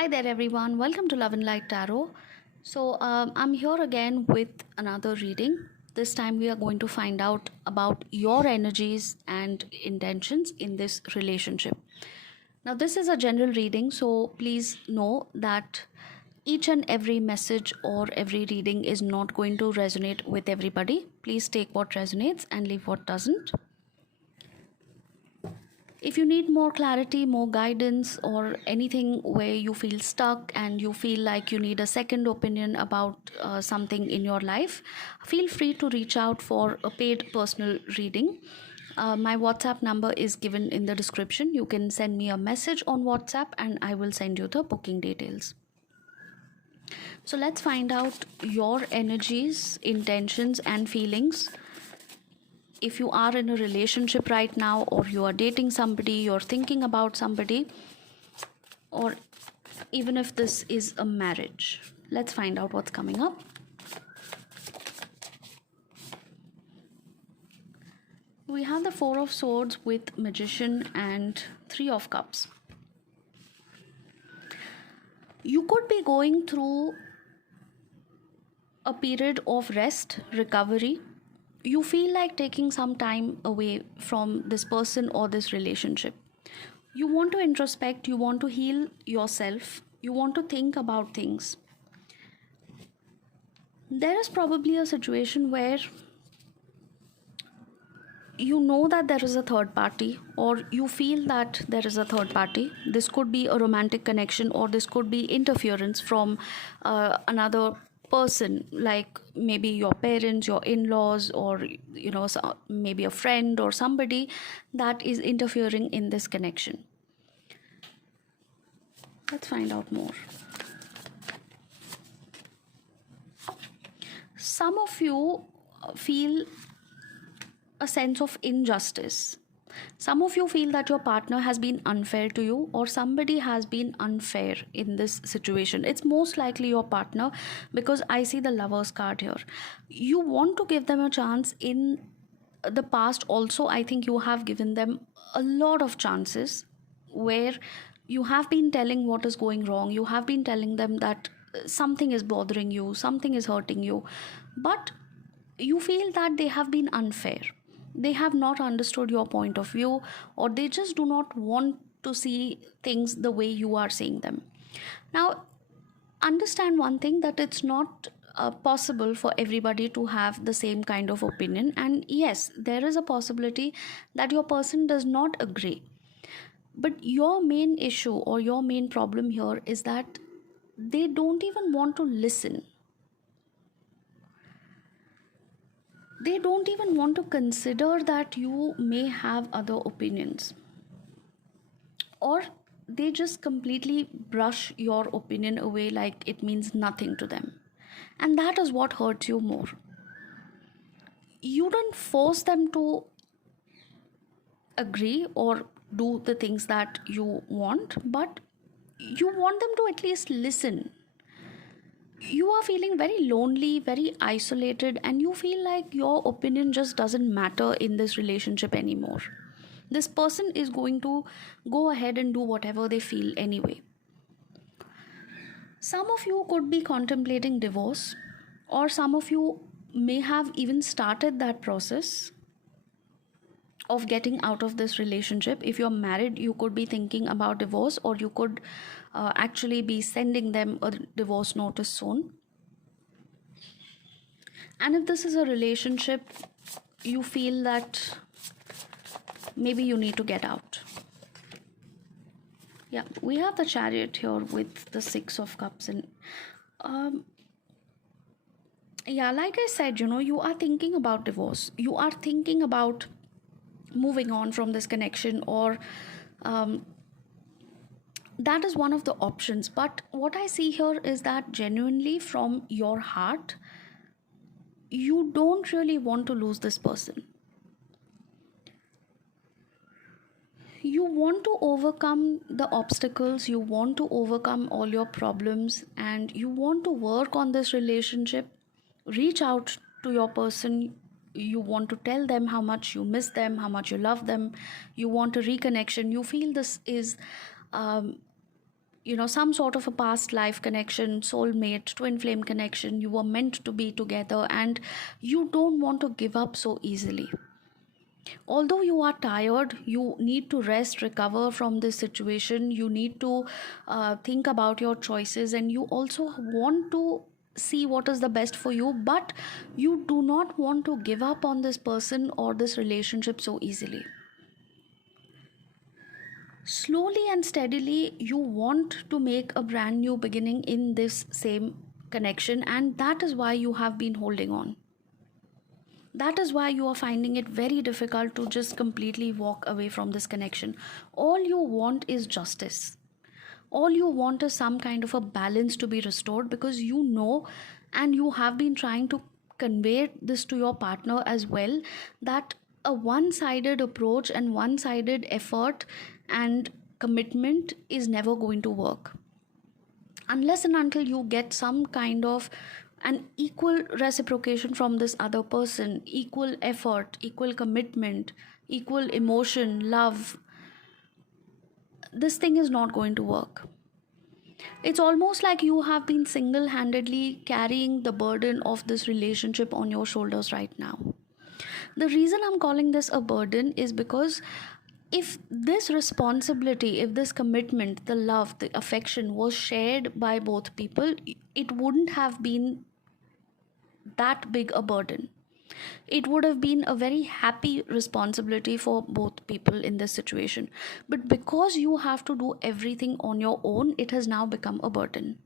Hi there, everyone. Welcome to Love and Light Tarot. I'm here again with another reading. This time, we are going to find out about your energies and intentions in this relationship. Now, this is a general reading, so please know that each and every message or every reading is not going to resonate with everybody. Please take what resonates and leave what doesn't. If you need more clarity, more guidance, or anything where you feel stuck and you feel like you need a second opinion about something in your life, feel free to reach out for a paid personal reading. My WhatsApp number is given in the description. You can send me a message on WhatsApp and I will send you the booking details. So let's find out your energies, intentions, and feelings. If you are in a relationship right now, or you are dating somebody, you're thinking about somebody, or even if this is a marriage, let's find out what's coming up. We have the Four of Swords with Magician and Three of Cups. You could be going through a period of rest, recovery. You feel like taking some time away from this person or this relationship. You want to introspect, you want to heal yourself, you want to think about things. There is probably a situation where you know that there is a third party, or you feel that there is a third party. This could be a romantic connection, or this could be interference from another person, like maybe your parents, your in-laws, or maybe a friend or somebody that is interfering in this connection. Let's find out more. Some of you feel a sense of injustice. Some of you feel that your partner has been unfair to you, or somebody has been unfair in this situation. It's most likely your partner, because I see the Lovers card here. You want to give them a chance. In the past also, I think you have given them a lot of chances where you have been telling what is going wrong. You have been telling them that something is bothering you, something is hurting you, but you feel that they have been unfair. They have not understood your point of view, or they just do not want to see things the way you are seeing them. Now, understand one thing, that it's not possible for everybody to have the same kind of opinion. And yes, there is a possibility that your person does not agree. But your main issue or your main problem here is that they don't even want to listen. They don't even want to consider that you may have other opinions, or they just completely brush your opinion away like it means nothing to them. And that is what hurts you more. You don't force them to agree or do the things that you want, but you want them to at least listen. You are feeling very lonely, very isolated, and you feel like your opinion just doesn't matter in this relationship anymore. This person is going to go ahead and do whatever they feel anyway. Some of you could be contemplating divorce, or some of you may have even started that process of getting out of this relationship. If you're married, you could be thinking about divorce, or you could actually be sending them a divorce notice soon. And if this is a relationship, you feel that maybe you need to get out. Yeah, we have the Chariot here with the Six of Cups. And yeah, like I said, you are thinking about divorce. You are thinking about moving on from this connection, or that is one of the options. But what I see here is that genuinely from your heart, you don't really want to lose this person. You want to overcome the obstacles, you want to overcome all your problems, and you want to work on this relationship. Reach out to your person. You want to tell them how much you miss them, how much you love them. You want a reconnection. You feel this is some sort of a past life connection, soulmate, twin flame connection. You were meant to be together, and you don't want to give up so easily. Although you are tired, you need to rest, recover from this situation. You need to think about your choices, and you also want to see what is the best for you, but you do not want to give up on this person or this relationship so easily. Slowly and steadily, you want to make a brand new beginning in this same connection, and that is why you have been holding on. That is why you are finding it very difficult to just completely walk away from this connection. All you want is justice. All you want is some kind of a balance to be restored, because you know, and you have been trying to convey this to your partner as well, that a one sided approach and one sided effort and commitment is never going to work unless and until you get some kind of an equal reciprocation from this other person, equal effort, equal commitment, equal emotion, love. This thing is not going to work. It's almost like you have been single handedly carrying the burden of this relationship on your shoulders right now. The reason I'm calling this a burden is because if this responsibility, if this commitment, the love, the affection was shared by both people, it wouldn't have been that big a burden. It would have been a very happy responsibility for both people in this situation. But because you have to do everything on your own, it has now become a burden.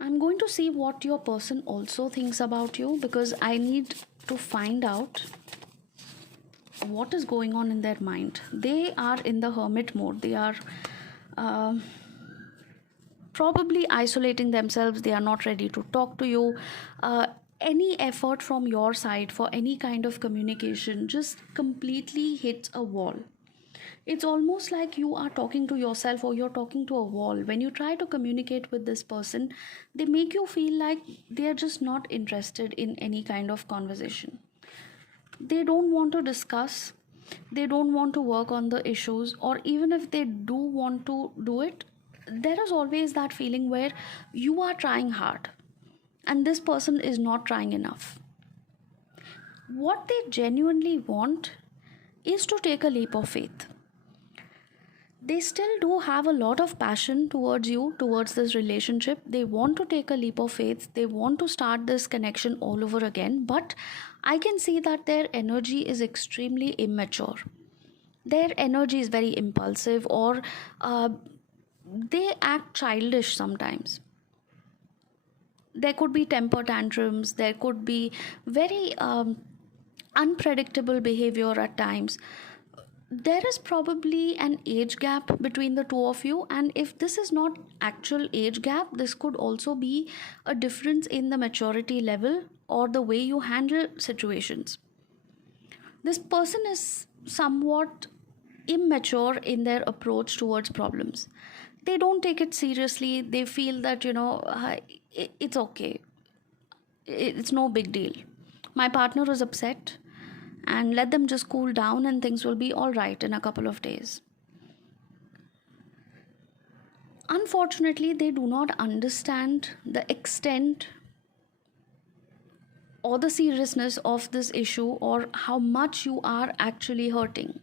I'm going to see what your person also thinks about you, because I need to find out what is going on in their mind. They are in the hermit mode. They are probably isolating themselves. They are not ready to talk to you. Any effort from your side for any kind of communication just completely hits a wall. It's almost like you are talking to yourself or you're talking to a wall. When you try to communicate with this person, they make you feel like they are just not interested in any kind of conversation. They don't want to discuss, they don't want to work on the issues, or even if they do want to do it, there is always that feeling where you are trying hard and this person is not trying enough. What they genuinely want is to take a leap of faith. They still do have a lot of passion towards you, towards this relationship. They want to take a leap of faith. They want to start this connection all over again. But I can see that their energy is extremely immature. Their energy is very impulsive, or they act childish sometimes. There could be temper tantrums. There could be very unpredictable behavior at times. There is probably an age gap between the two of you, and if this is not actual age gap, this could also be a difference in the maturity level or the way you handle situations. This person is somewhat immature in their approach towards problems. They don't take it seriously. They feel that, it's okay, it's no big deal. My partner is upset, and let them just cool down and things will be all right in a couple of days. Unfortunately, they do not understand the extent or the seriousness of this issue, or how much you are actually hurting.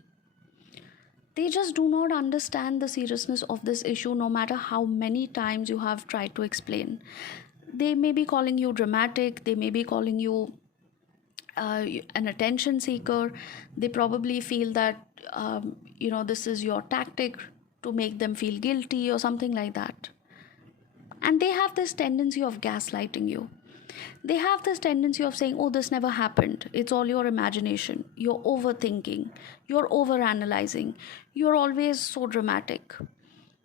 They just do not understand the seriousness of this issue, no matter how many times you have tried to explain. They may be calling you dramatic, they may be calling you an attention seeker. They probably feel that this is your tactic to make them feel guilty or something like that. And they have this tendency of gaslighting you. They have this tendency of saying, oh, this never happened, it's all your imagination, you're overthinking, you're overanalyzing, you're always so dramatic,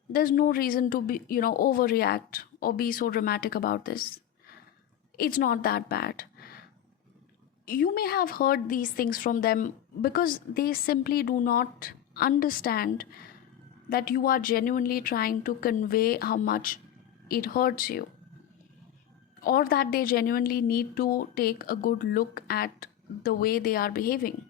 there's no reason to be overreact or be so dramatic about this, it's not that bad. You may have heard these things from them because they simply do not understand that you are genuinely trying to convey how much it hurts you, or that they genuinely need to take a good look at the way they are behaving.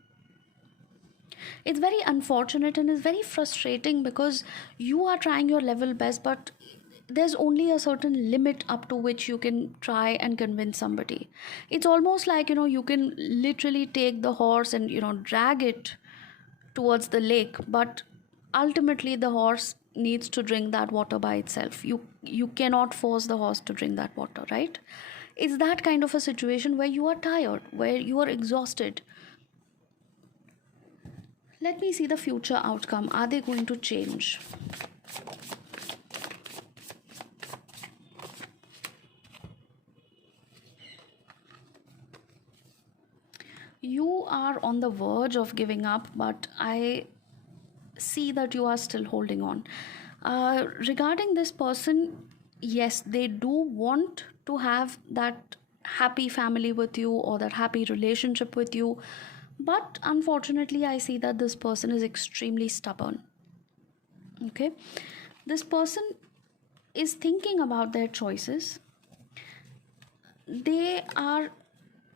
It's very unfortunate and it's very frustrating because you are trying your level best, but there's only a certain limit up to which you can try and convince somebody. It's almost like, you can literally take the horse and, drag it towards the lake, but ultimately the horse needs to drink that water by itself. You cannot force the horse to drink that water, right? It's that kind of a situation where you are tired, where you are exhausted. Let me see the future outcome. Are they going to change? You are on the verge of giving up, but I see that you are still holding on. Regarding this person, yes, they do want to have that happy family with you or that happy relationship with you, but unfortunately, I see that this person is extremely stubborn. Okay, this person is thinking about their choices. They are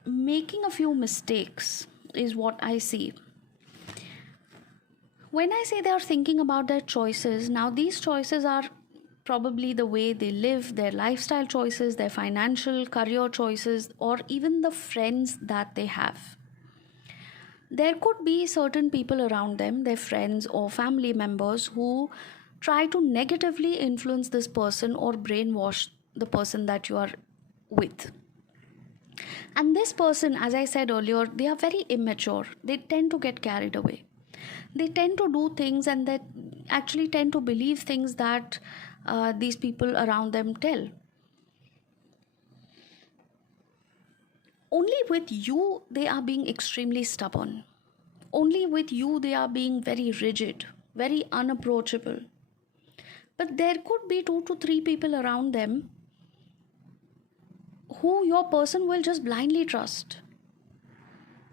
making a few mistakes, is what I see. When I say they are thinking about their choices, now these choices are probably the way they live, their lifestyle choices, their financial career choices, or even the friends that they have. There could be certain people around them, their friends or family members, who try to negatively influence this person or brainwash the person that you are with. And this person, as I said earlier, they are very immature. They tend to get carried away. They tend to do things and they actually tend to believe things that these people around them tell. Only with you, they are being extremely stubborn. Only with you, they are being very rigid, very unapproachable. But there could be 2 to 3 people around them who your person will just blindly trust.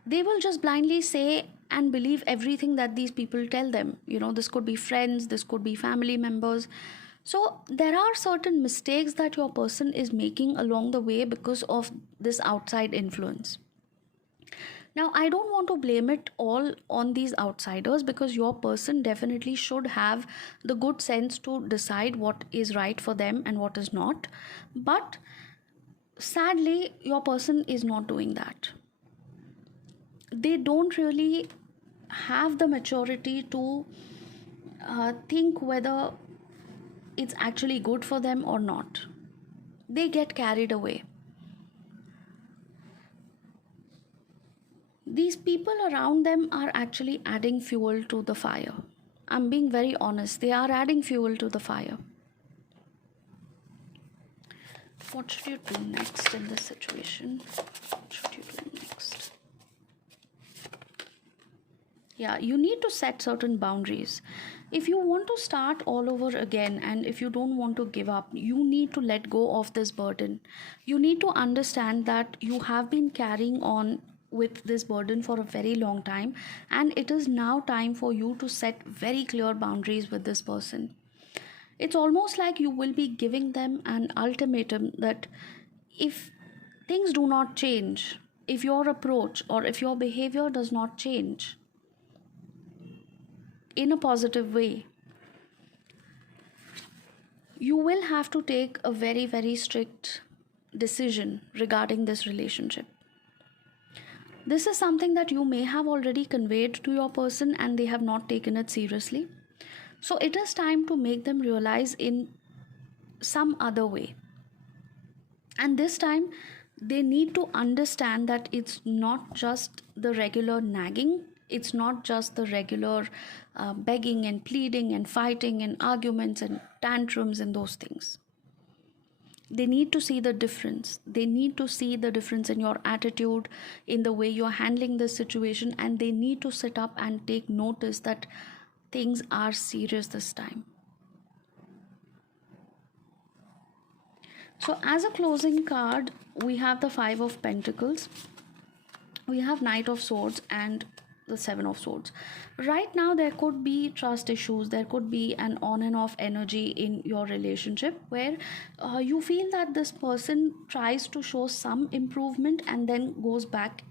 They will just blindly say and believe everything that these people tell them. This could be friends, this could be family members. So there are certain mistakes that your person is making along the way because of this outside influence. Now, I don't want to blame it all on these outsiders, because your person definitely should have the good sense to decide what is right for them and what is not. But sadly, your person is not doing that. They don't really have the maturity to think whether it's actually good for them or not. They get carried away. These people around them are actually adding fuel to the fire. I'm being very honest. They are adding fuel to the fire. What should you do next in this situation? What should you do next? Yeah, you need to set certain boundaries. If you want to start all over again and if you don't want to give up, you need to let go of this burden. You need to understand that you have been carrying on with this burden for a very long time, and it is now time for you to set very clear boundaries with this person. It's almost like you will be giving them an ultimatum that if things do not change, if your approach or if your behavior does not change in a positive way, you will have to take a very, very strict decision regarding this relationship. This is something that you may have already conveyed to your person and they have not taken it seriously. So it is time to make them realize in some other way. And this time, they need to understand that it's not just the regular nagging, it's not just the regular begging and pleading and fighting and arguments and tantrums and those things. They need to see the difference. They need to see the difference in your attitude, in the way you're handling this situation, and they need to sit up and take notice that things are serious this time. So as a closing card, we have the Five of Pentacles, we have Knight of Swords, and the Seven of Swords. Right now, there could be trust issues. There could be an on and off energy in your relationship where you feel that this person tries to show some improvement and then goes back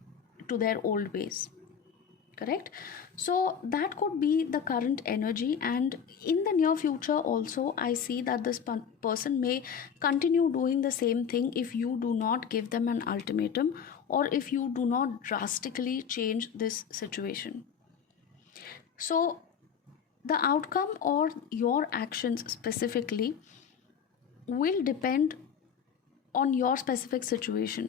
to their old ways. correct? So that could be the current energy, and in the near future also I see that this person may continue doing the same thing if you do not give them an ultimatum, or if you do not drastically change this situation. So the outcome or your actions specifically will depend on your specific situation.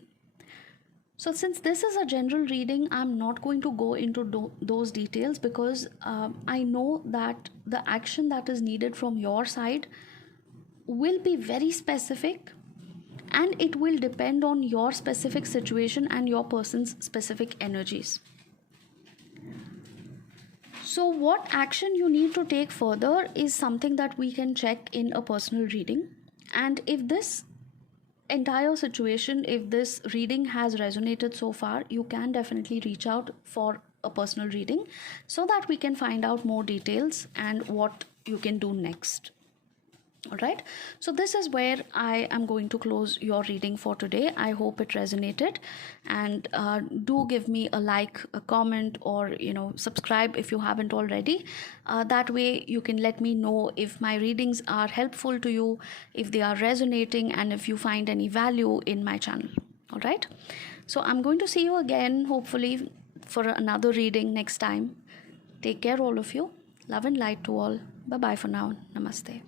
So, since this is a general reading, I'm not going to go into those details, because I know that the action that is needed from your side will be very specific, and it will depend on your specific situation and your person's specific energies. So, what action you need to take further is something that we can check in a personal reading. And if this entire situation, if this reading has resonated so far, you can definitely reach out for a personal reading so that we can find out more details and what you can do next. All right, so this is where I am going to close your reading for today. I hope it resonated, and do give me a like, a comment, or subscribe if you haven't already. That way you can let me know if my readings are helpful to you, if they are resonating, and if you find any value in my channel. All right, so I'm going to see you again, hopefully, for another reading next time. Take care, all of you. Love and light to all. Bye bye for now. Namaste.